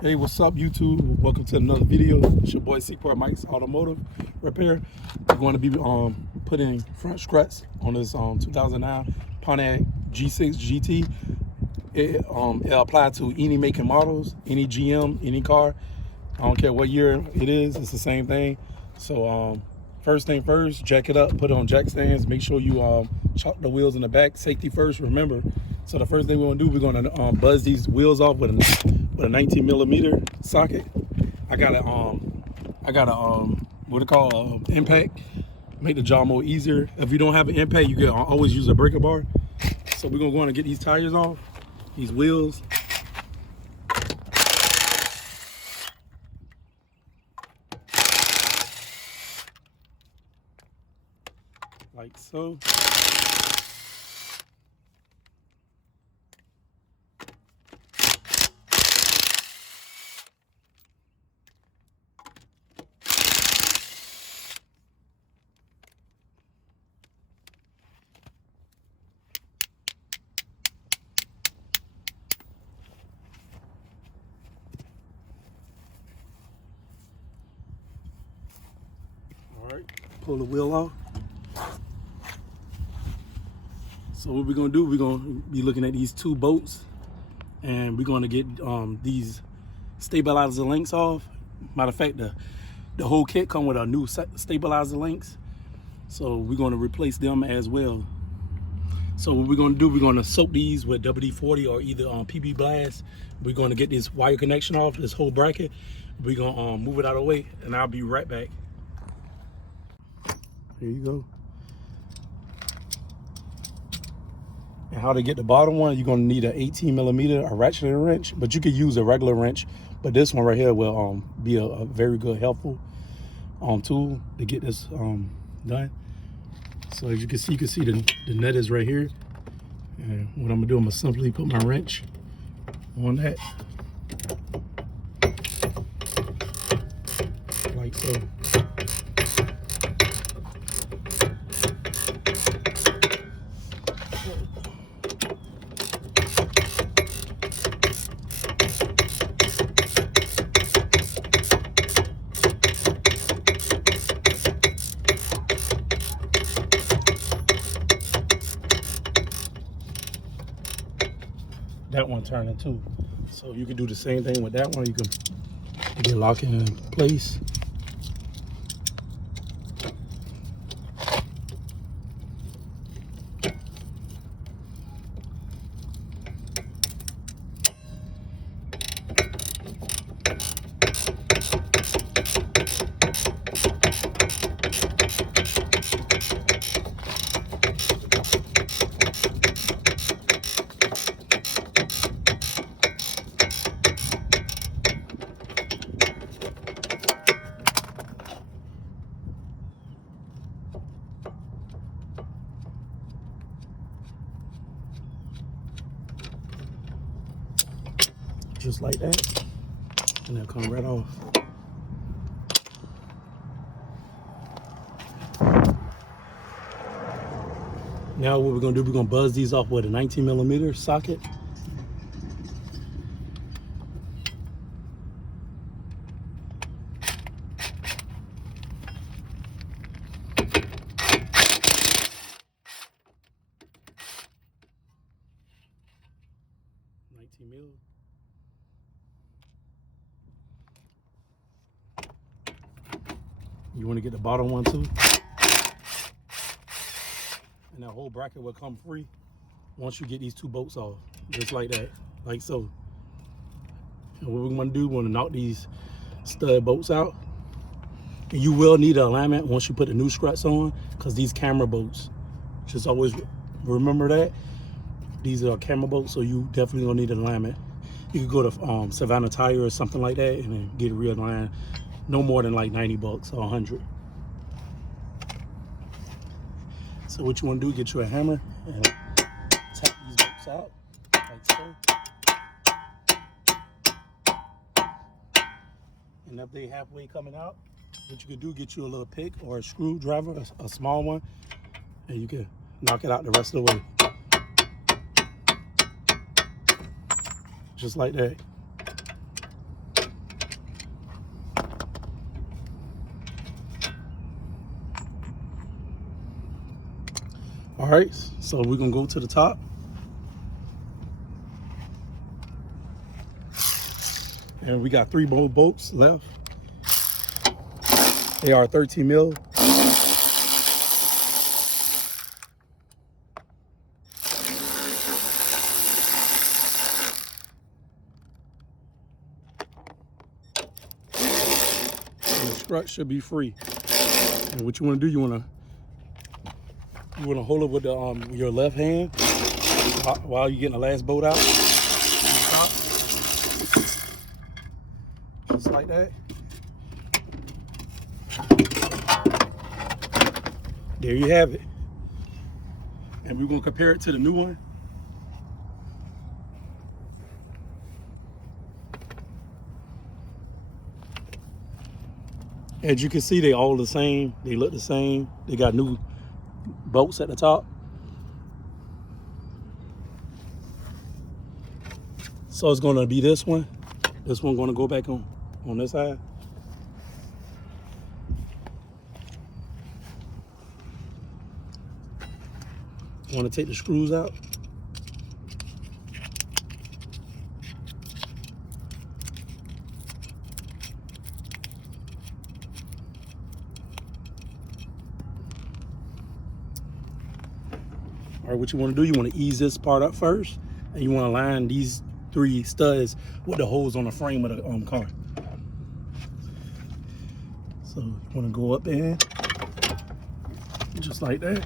Hey, what's up, YouTube? Welcome to another video. It's your boy Seaport Mike's Automotive Repair. We're going to be putting front struts on this 2009 Pontiac G6 GT. It applies to any make and models, any GM, any car. I don't care what year it is. It's the same thing. So first thing first, jack it up, put it on jack stands. Make sure you chalk the wheels in the back. Safety first, remember. So the first thing we're gonna do, we're gonna buzz these wheels off with a 19 millimeter socket. I got a what it called impact. Make the job more easier. If you don't have an impact, you can always use a breaker bar. So we're gonna go on and get these tires off, these wheels. Like so. All right, pull the wheel off. So what we're gonna do, we're gonna be looking at these two bolts, and we're gonna get these stabilizer links off. Matter of fact, the whole kit come with a new stabilizer links, so we're gonna replace them as well. So what we're gonna do, we're gonna soak these with WD-40 or either PB Blast. We're gonna get this wire connection off, this whole bracket. We're gonna move it out of the way, and I'll be right back. Here you go. And how to get the bottom one, you're gonna need an 18 millimeter, a ratcheting wrench, but you could use a regular wrench. But this one right here will be a very good, helpful tool to get this done. So as you can see the net is right here. And what I'm gonna do, I'm gonna simply put my wrench on that, like so. That one turning too. So you can do the same thing with that one. You can lock it in place. Just like that, and they'll come right off. Now what we're gonna do, we're gonna buzz these off with a 19 millimeter socket. Mil. You want to get the bottom one too, and that whole bracket will come free once you get these two bolts off, just like that, like so. And what we're going to do, we're going to knock these stud bolts out, and you will need an alignment once you put the new struts on, because these camera bolts, just always remember that these are camera bolts, so you definitely gonna need an alignment. You can go to Savannah Tire or something like that and then get it realigned. No more than like 90 bucks or 100. So what you want to do, get you a hammer and tap these bolts out like so. And if they halfway coming out, what you can do, get you a little pick or a screwdriver, a small one, and you can knock it out the rest of the way. Just like that. All right, so we're gonna go to the top. And we got 3 more bolts left. They are 13 mil. And the strut should be free. And what you want to do, you want to hold it with the your left hand while you're getting the last bolt out. Top. Just like that. There you have it. And we're gonna compare it to the new one. As you can see, they all the same. They look the same. They got new bolts at the top. So it's gonna be this one. This one gonna go back on this side. Want to take the screws out. All right, what you want to do, you want to ease this part up first, and you want to line these 3 studs with the holes on the frame of the car. So you want to go up in, just like that.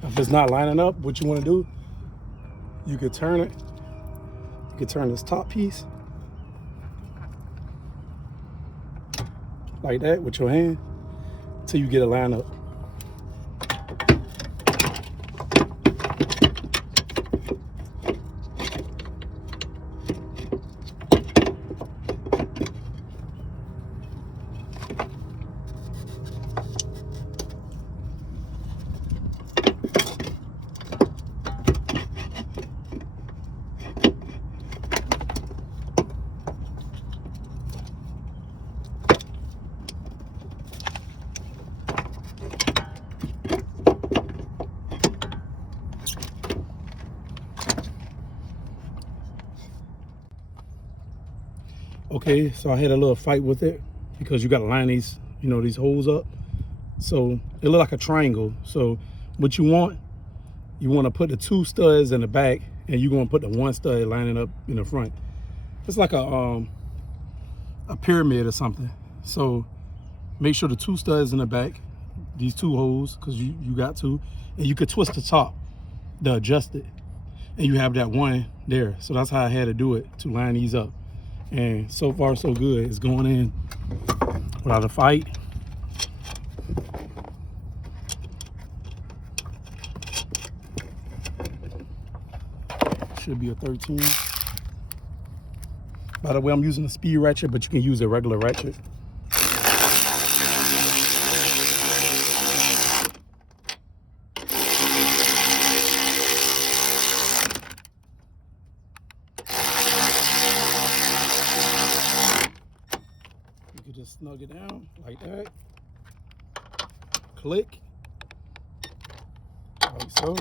If it's not lining up, what you want to do, you could turn it. You could turn this top piece like that with your hand until you get it lined up. Okay, so I had a little fight with it because you got to line these, these holes up. So it look like a triangle. So what you want to put the 2 studs in the back, and you're going to put the 1 stud lining up in the front. It's like a pyramid or something. So make sure the 2 studs in the back, these 2 holes, because you got to, and you could twist the top to adjust it, and you have that 1 there. So that's how I had to do it, to line these up. And so far so good. It's going in without a fight. Should be a 13. By the way, I'm using a speed ratchet, but you can use a regular ratchet. Just snug it down like that. Click. Like so.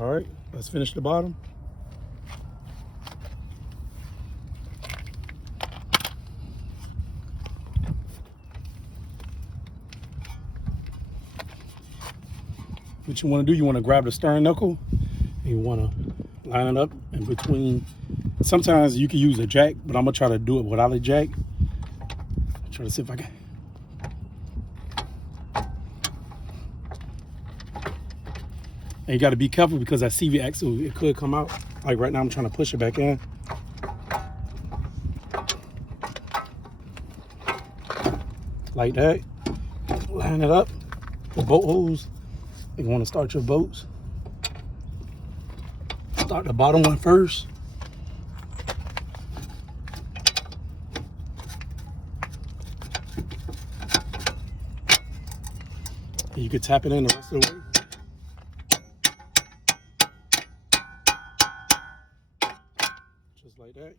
All right, let's finish the bottom. What you want to do, you want to grab the stern knuckle and you want to line it up in between. Sometimes you can use a jack, but I'm gonna try to do it without a jack. Try to see if I can. And you got to be careful because that CV axle, it could come out. Like right now, I'm trying to push it back in. Like that. Line it up. The bolt holes. You want to start your bolts. Start the bottom one first. And you can tap it in the rest of the way. Just like that.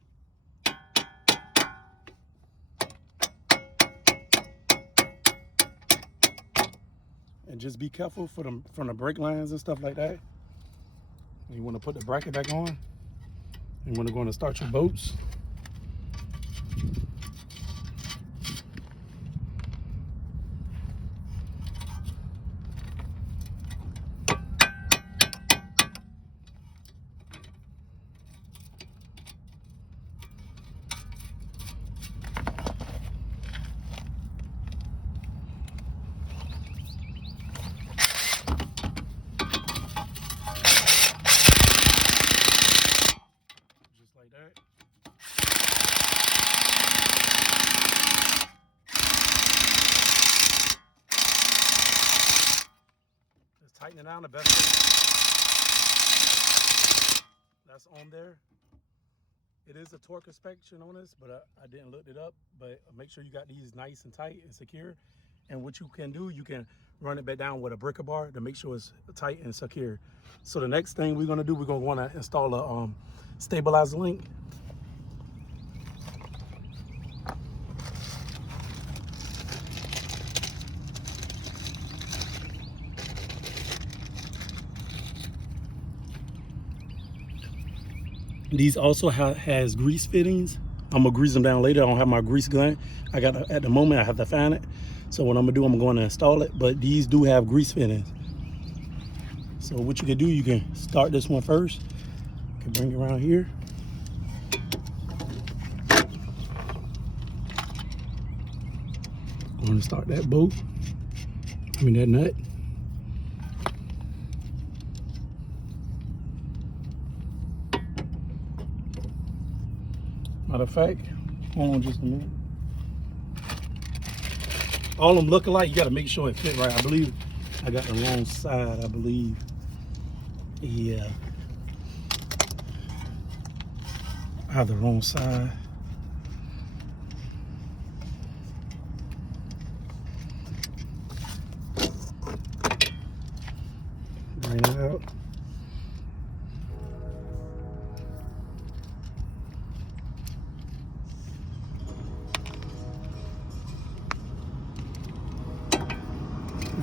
And just be careful from the brake lines and stuff like that. You want to put the bracket back on. You want to go and start your boats. Like that. Just tighten it down the best way. That's on there. It is a torque inspection on this, but I didn't look it up. But make sure you got these nice and tight and secure. And what you can do, you can run it back down with a breaker bar to make sure it's tight and secure. So the next thing we're gonna do, we're gonna wanna install a stabilizer link. These also has grease fittings. I'm gonna grease them down later. I don't have my grease gun. At the moment I have to find it. So what I'm gonna do, I'm going to install it, but these do have grease fittings. So what you can do, you can start this one first. You can bring it around here. I'm gonna start that bolt. That nut. Matter of fact, hold on just a minute. All of them look alike, you gotta make sure it fit right. I believe I got the wrong side, I believe. Yeah. I have the wrong side. Bring it out.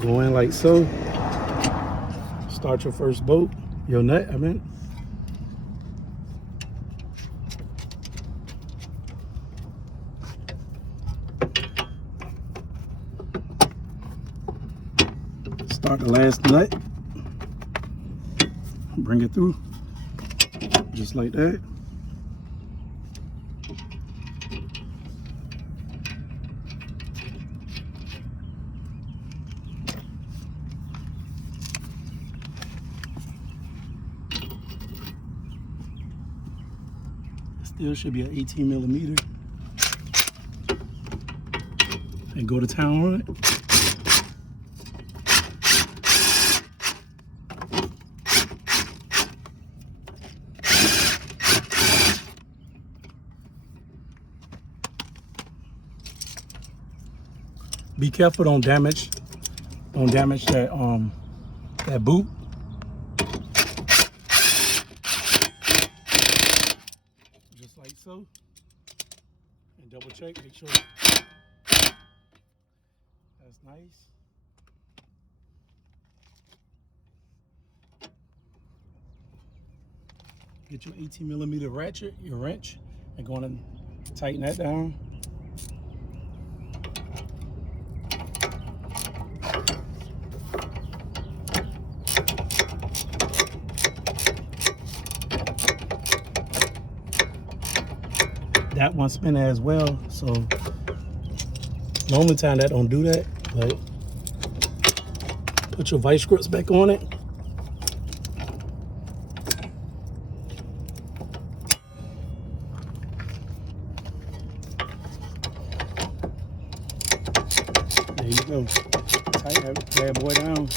Go in like so. Start your first bolt, your nut, I mean. Start the last nut. Bring it through, just like that. Still should be an 18 millimeter. And go to town on it. Be careful, don't damage that that boot. Just like so. And double check, make sure that's nice. Get your 18 millimeter ratchet, your wrench, and go on and tighten that down. That one spinning as well, so the only time that don't do that, but put your vice grips back on it. There you go. Tighten that bad boy down.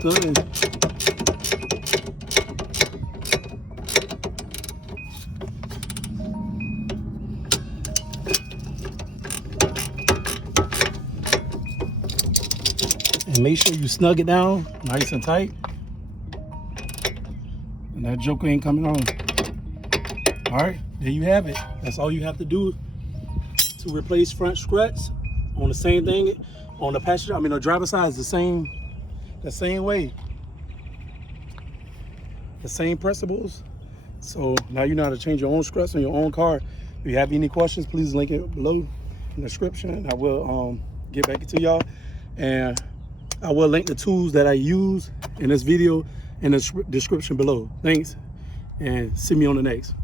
good. And make sure you snug it down nice and tight. And that joker ain't coming on. All right, there you have it. That's all you have to do to replace front struts on the same thing. On the passenger, the driver's side is the same way. The same principles. So now you know how to change your own struts on your own car. If you have any questions, please link it below in the description. I will get back to y'all. And I will link the tools that I use in this video in the description below. Thanks, and see me on the next.